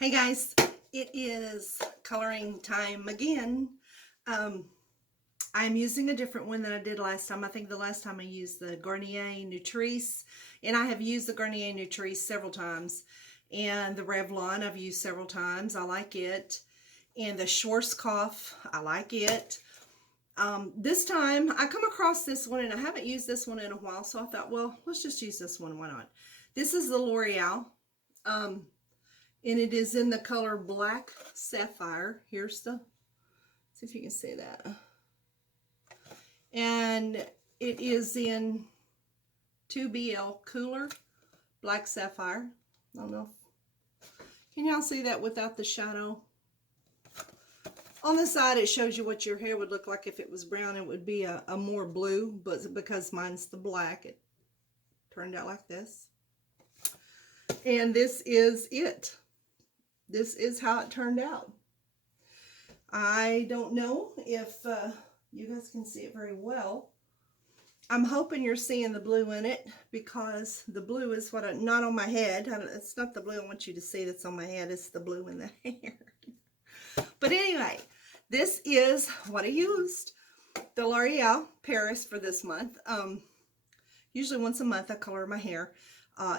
Hey guys, it is coloring time again. Um, I'm using a different one than I did last time. I think the last time I used the Garnier Nutrice, and I have used the Garnier Nutrice several times. And the Revlon I've used several times. I like it. And the Schwarzkopf, I like it. This time I come across this one, and I haven't used this one in a while, so I thought, well, let's just use this one. Why not? This is the L'Oreal. Um, and it is in the color Black Sapphire. Here's the, see if you can see that. And it is in 2BL Cooler Black Sapphire. I don't know. Can y'all see that without the shadow? On the side, it shows you what your hair would look like if it was brown. It would be a more blue, but because mine's the black, it turned out like this. And this is it. This is how it turned out. I don't know if you guys can see it very well. I'm hoping you're seeing the blue in it, because the blue is what not on my head. It's not the blue I want you to see that's on my head. It's the blue in the hair. But anyway, this is what I used. The L'Oreal Paris for this month. Usually once a month I color my hair.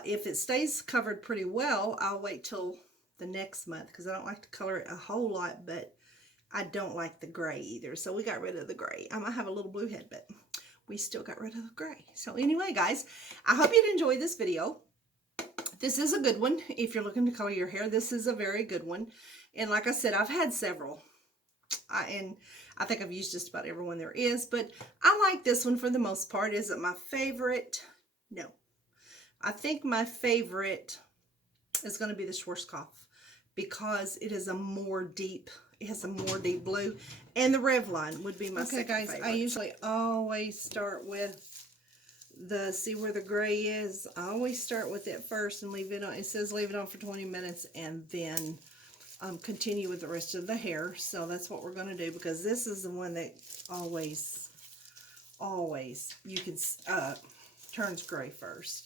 If it stays covered pretty well, I'll wait till the next month, because I don't like to color it a whole lot, but I don't like the gray either. So we got rid of the gray. I might have a little blue head, but we still got rid of the gray. So anyway, guys, I hope you'd enjoy this video. This is a good one. If you're looking to color your hair, this is a very good one. And like I said, I've had several. And I think I've used just about every one there is, but I like this one for the most part. Is it my favorite? No. I think my favorite is going to be the Schwarzkopf, because it is a more deep, it has a more deep blue, and the Revlon would be my second favorite. Okay guys, I usually always start with the, see where the gray is? I always start with it first and leave it on. It says leave it on for 20 minutes and then continue with the rest of the hair. So that's what we're going to do, because this is the one that always you can turns gray first.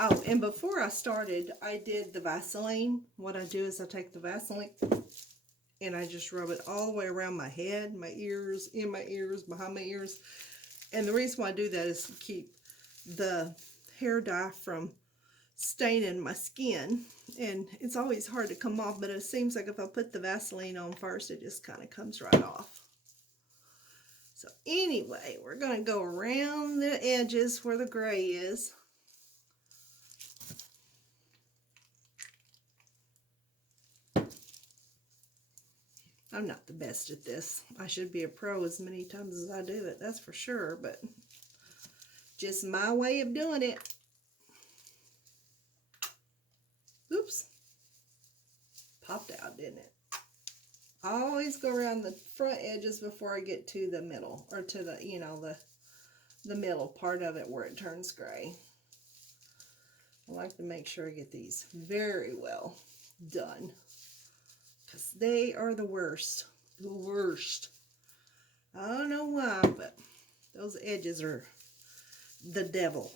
Oh, and before I started, I did the Vaseline. What I do is I take the Vaseline and I just rub it all the way around my head, my ears, in my ears, behind my ears. And the reason why I do that is to keep the hair dye from staining my skin. And it's always hard to come off, but it seems like if I put the Vaseline on first, it just kind of comes right off. So anyway, we're going to go around the edges where the gray is. I'm not the best at this. I should be a pro as many times as I do it, that's for sure, but just my way of doing it. Oops. Popped out, didn't it? I always go around the front edges before I get to the middle, or to the, you know, the middle part of it where it turns gray. I like to make sure I get these very well done, because they are the worst. The worst. I don't know why, but those edges are the devil.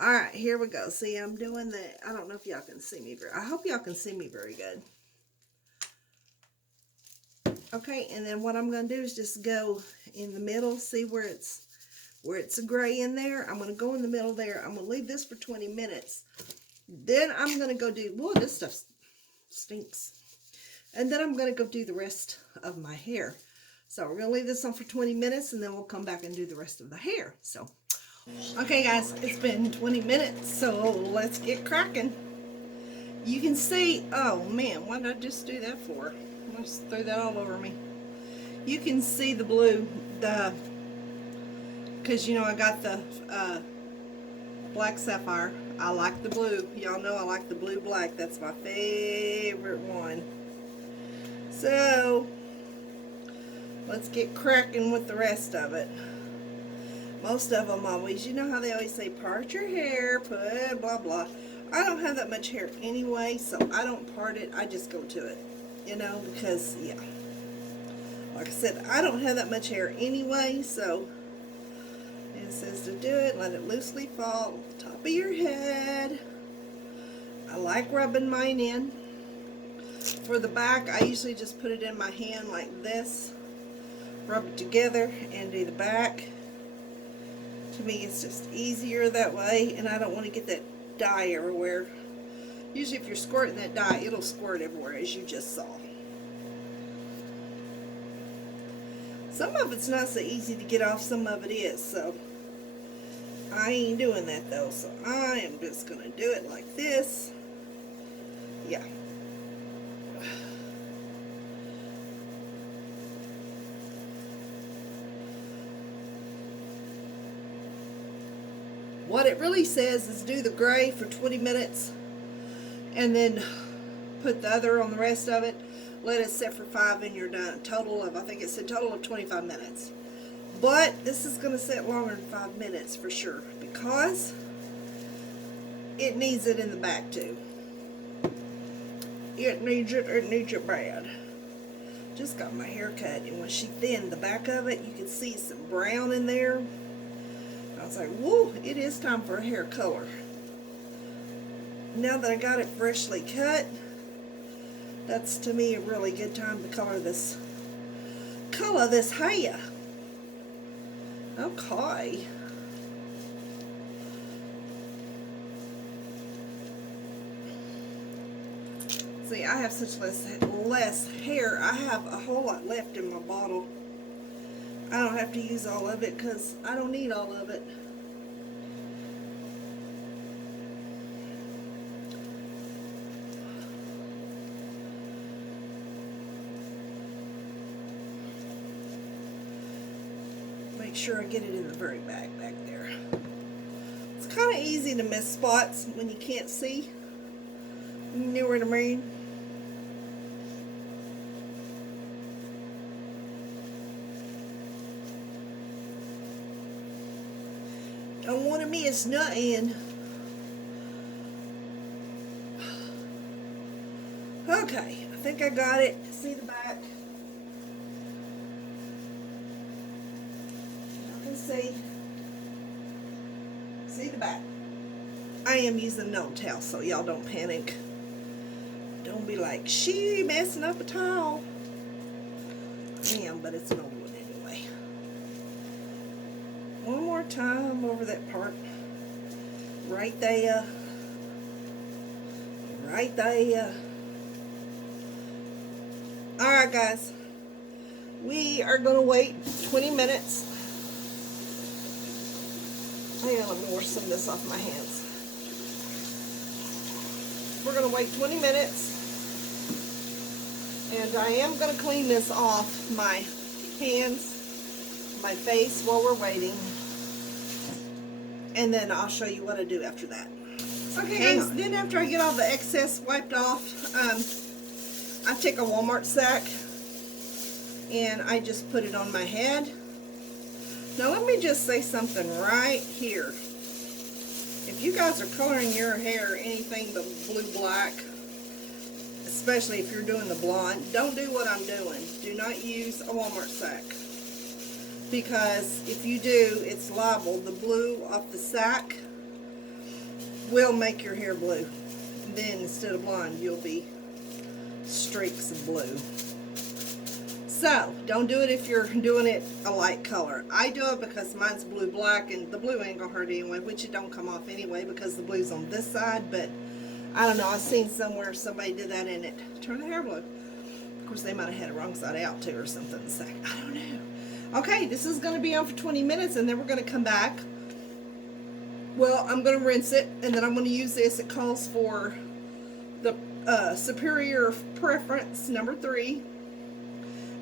Alright, here we go. See, I'm doing the, I don't know if y'all can see me very, I hope y'all can see me very good. Okay, and then what I'm going to do is just go in the middle. See where it's gray in there? I'm going to go in the middle there. I'm going to leave this for 20 minutes. Then I'm going to go do, whoa, this stuff stinks. And then I'm going to go do the rest of my hair. So we're going to leave this on for 20 minutes, and then we'll come back and do the rest of the hair. So, okay guys, it's been 20 minutes, so let's get cracking. You can see, oh man, what did I just do that for? I just threw that all over me. You can see the blue, because you know I got the Black Sapphire. I like the blue. Y'all know I like the blue black. That's my favorite one. So let's get cracking with the rest of it. Most of them always, you know how they always say part your hair, put blah blah. I don't have that much hair anyway, so I don't part it. I just go to it, you know, because yeah, like I said, I don't have that much hair anyway. So it says to do it, let it loosely fall on the top of your head. I like rubbing mine in. for the back, I usually just put it in my hand like this, rub it together, and do the back. To me, it's just easier that way, and I don't want to get that dye everywhere. Usually if you're squirting that dye, it'll squirt everywhere, as you just saw. Some of it's not so easy to get off, some of it is, so I ain't doing that though, so I am just going to do it like this. Yeah. What it really says is do the gray for 20 minutes and then put the other on the rest of it. Let it set for 5 and you're done. Total of, I think it said total of 25 minutes. But this is going to set longer than 5 minutes for sure because it needs it in the back too. It needs it bad. Just got my hair cut, and when she thinned the back of it, you can see some brown in there. I was like, whoa, it is time for a hair color. Now that I got it freshly cut, that's to me a really good time to color this hair. Okay. See, I have such less hair. I have a whole lot left in my bottle. I don't have to use all of it because I don't need all of it. Make sure I get it in the very back there. It's kind of easy to miss spots when you can't see. You know what I mean? Don't want to miss nothing. Okay, I think I got it. See the back? I can see the back. I am using no towel, so y'all don't panic. Don't be like, she messing up a towel. I am, but it's no wood anyway. One more time over that part. Right there. Right there. Alright guys. We are going to wait 20 minutes. Hang on, let me wash some of this off my hands. We're going to wait 20 minutes. And I am going to clean this off my hands, my face while we're waiting. And then I'll show you what I do after that. Okay guys, then after I get all the excess wiped off, I take a Walmart sack and I just put it on my head. Now let me just say something right here. If you guys are coloring your hair anything but blue-black, especially if you're doing the blonde, don't do what I'm doing. Do not use a Walmart sack. Because if you do, it's liable. The blue off the sack will make your hair blue. Then instead of blonde, you'll be streaks of blue. So, don't do it if you're doing it a light color. I do it because mine's blue-black, and the blue ain't gonna hurt anyway, which it don't come off anyway because the blue's on this side, but I don't know, I've seen somewhere somebody did that and it turned the hair blue. Of course, they might have had it wrong side out too or something. So, I don't know. Okay, this is going to be on for 20 minutes and then we're going to come back. Well, I'm going to rinse it and then I'm going to use this. It calls for the Superior Preference number 3.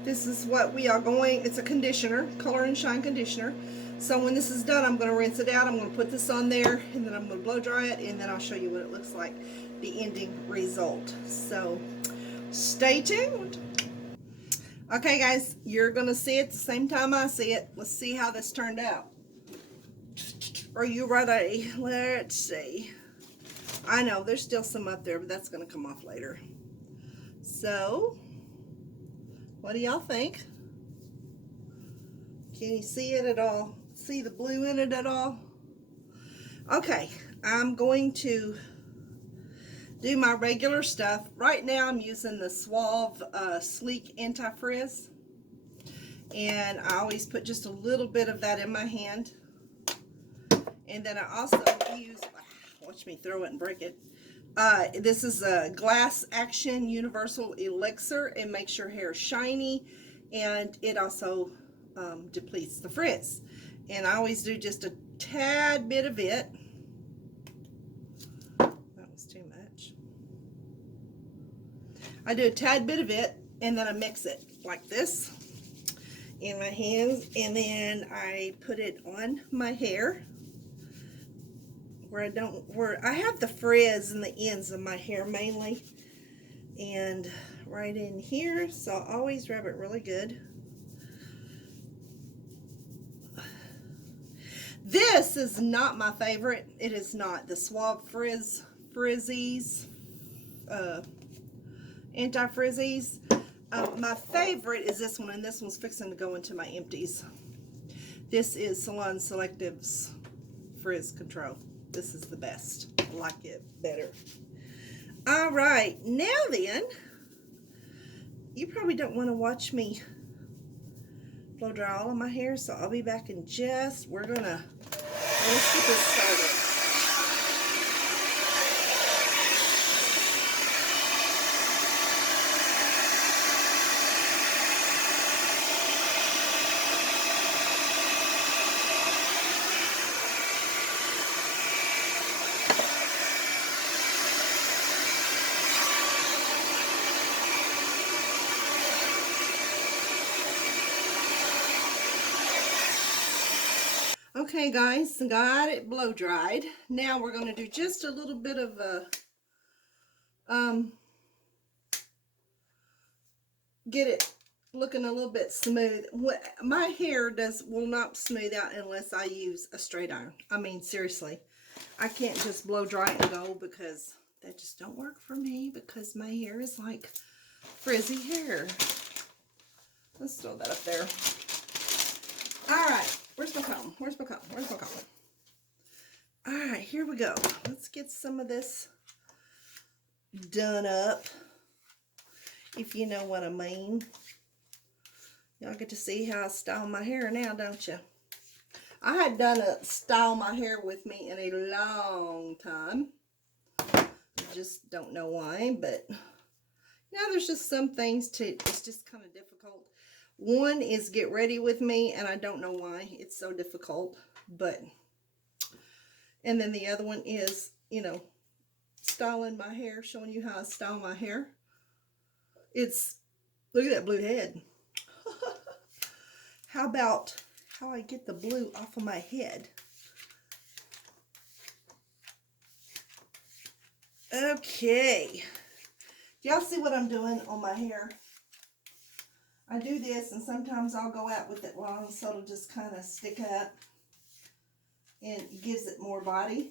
This is what we are going, it's a conditioner, color and shine conditioner. So when this is done, I'm going to rinse it out. I'm going to put this on there and then I'm going to blow dry it and then I'll show you what it looks like, the ending result. So stay tuned. Okay guys, you're going to see it the same time I see it. Let's see how this turned out. Are you ready? Let's see. I know there's still some up there, but that's going to come off later. So, what do y'all think? Can you see it at all? See the blue in it at all? Okay, I'm going to do my regular stuff. Right now I'm using the Suave Sleek Anti-Frizz. And I always put just a little bit of that in my hand. And then I also use, watch me throw it and break it. This is a Glass Action Universal Elixir. It makes your hair shiny, and it also depletes the frizz. And I always do just a tad bit of it. That was too much. I do a tad bit of it, and then I mix it like this in my hands, and then I put it on my hair where I have the frizz in the ends of my hair mainly, and right in here, so I always rub it really good. This is not my favorite. It is not the Suave Frizzies, Anti-Frizzies. My favorite is this one, and this one's fixing to go into my empties. This is Salon Selective's Frizz Control. This is the best. I like it better. All right, now then, you probably don't want to watch me blow dry all of my hair, so I'll be back in just, let's get this started. Okay guys, got it blow dried. Now we're going to do just a little bit of a, get it looking a little bit smooth. My hair will not smooth out unless I use a straight iron. I mean, seriously, I can't just blow dry and go, because that just don't work for me, because my hair is like frizzy hair. Let's throw that up there. All right. Where's my comb? Where's my comb? Where's my comb? All right, here we go. Let's get some of this done up, if you know what I mean. Y'all get to see how I style my hair now, don't you? I had done a style my hair with me in a long time. I just don't know why, but you know, there's just some things it's just kind of difficult. One is Get Ready With Me, and I don't know why it's so difficult, but, and then the other one is, you know, styling my hair, showing you how I style my hair. It's, look at that blue head. How about how I get the blue off of my head? Okay. Y'all see what I'm doing on my hair? I do this, and sometimes I'll go out with it long, so it'll just kind of stick up, and it gives it more body,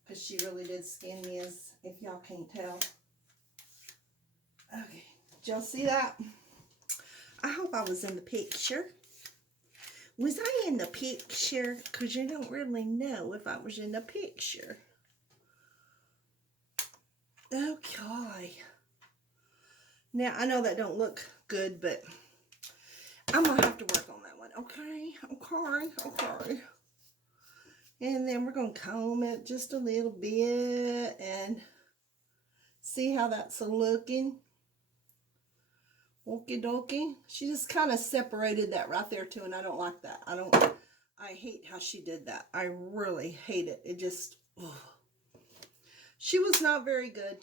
because she really did skin me, as if y'all can't tell. Okay, did y'all see that? I hope I was in the picture. Was I in the picture? Because you don't really know if I was in the picture. Okay. Now, I know that don't look good, but I'm going to have to work on that one. Okay, okay, okay. And then we're going to comb it just a little bit and see how that's looking. Okie dokie. She just kind of separated that right there too, and I don't like that. I hate how she did that. I really hate it. It just, ugh. She was not very good.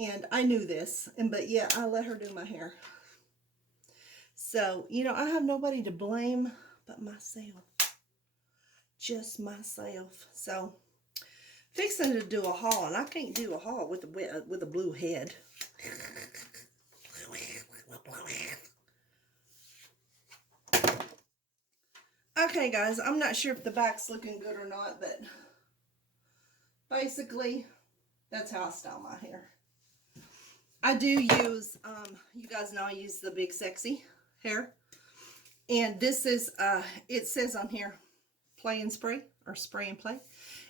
And I knew this, but yeah, I let her do my hair. So, you know, I have nobody to blame but myself. Just myself. So, fixing to do a haul, and I can't do a haul with a blue head. Okay, guys, I'm not sure if the back's looking good or not, but basically, that's how I style my hair. I do use, you guys know I use the Big Sexy hair. And this is, it says on here, play and spray, or spray and play.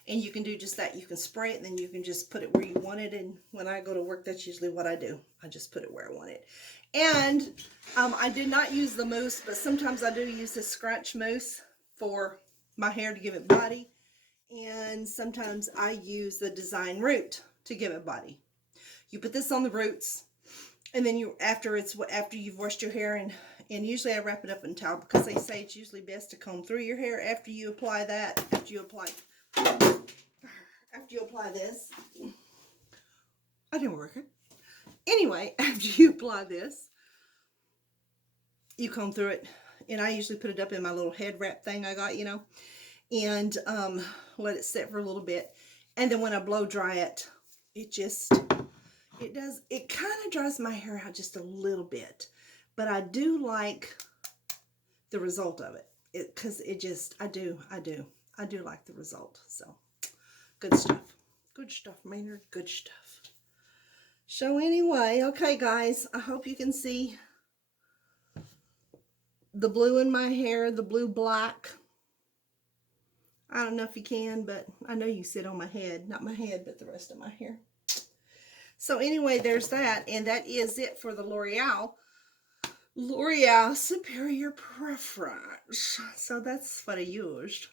And you can do just that. You can spray it, and then you can just put it where you want it. And when I go to work, that's usually what I do. I just put it where I want it. And I did not use the mousse, but sometimes I do use the scratch mousse for my hair to give it body. And sometimes I use the design root to give it body. You put this on the roots, and then after you've washed your hair, and usually I wrap it up in a towel because they say it's usually best to comb through your hair after you apply that. After you apply this, I didn't work it. Anyway, after you apply this, you comb through it, and I usually put it up in my little head wrap thing I got, and let it sit for a little bit, and then when I blow dry it, it kind of dries my hair out just a little bit, but I do like the result of it, because I do like the result. So good stuff, Maynard, good stuff. So anyway, okay guys, I hope you can see the blue in my hair, the blue black. I don't know if you can, but I know you see it on my head. Not my head, but the rest of my hair. So anyway, there's that. And that is it for the L'Oreal Superior Preference. So that's what I used.